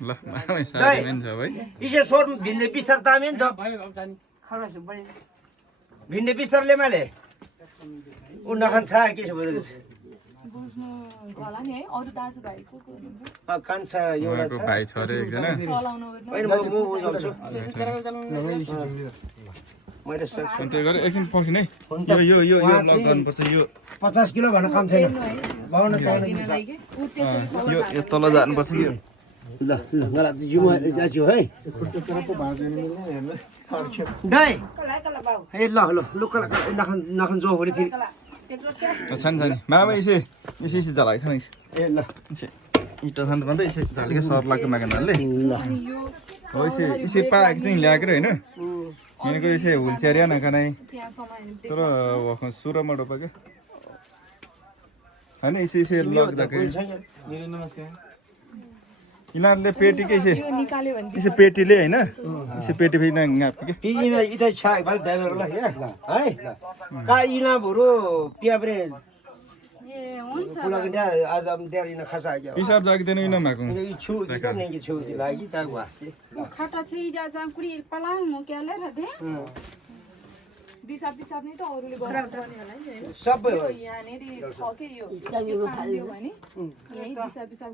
ल मामै साथी पनि छ भाइ इसे सोर भिन्ने बिस्तार तामे नि त भिन्ने बिस्तार लेमाले उ नखान छा के छ बदल बुझ्नु होला नि है अरु दाजुभाइ को हुनुहुन्छ कान्छा एउटा उहाँको छ भाइ छ रे एकजना चलाउनु हैन म बुझाउँछु मैले सक्छु अनि त्यही गरेर एकछिन पर्खिन है यो ब्लक गर्नुपर्छ यो 50 किलो भन्न काम छैन 52 यो तल जानुपर्छ कि ल मलाई जुमा जाछु है दाइ ए ल लोकल नखान जो होले फेरि छ नि मामा इसे झलाइ खान ए ल इटा खान भन्दै इसे झलिके सर लाग्यो मागनाले हो इसे पाक चाहिँ ल्याएको हैन यिनको इसे हुलचेरिया नखानाइ तर वखन सुरमा डोपा के हैन इसे लग्दाकै इनारले पेटी के इसे पेटीले हैन इसे पेटी फेरि नाप के पिना इटा छा भाइ ड्राइभर ल है का इना भरो पियाब्रे ए हुन्छ पुलाको ड्या आज अब ड्या इना खसा आइयो हिसाब जागिदैन इन मागु यो छु के नेकी छु लागि ता वा खाटा छै जा जाकुडी पलाङ म केले र दे दिसा नै त अरुले गर्न पर्ने होला नि सबै यो यहाँ नेरी छ के यो खादियो भने यही दिसा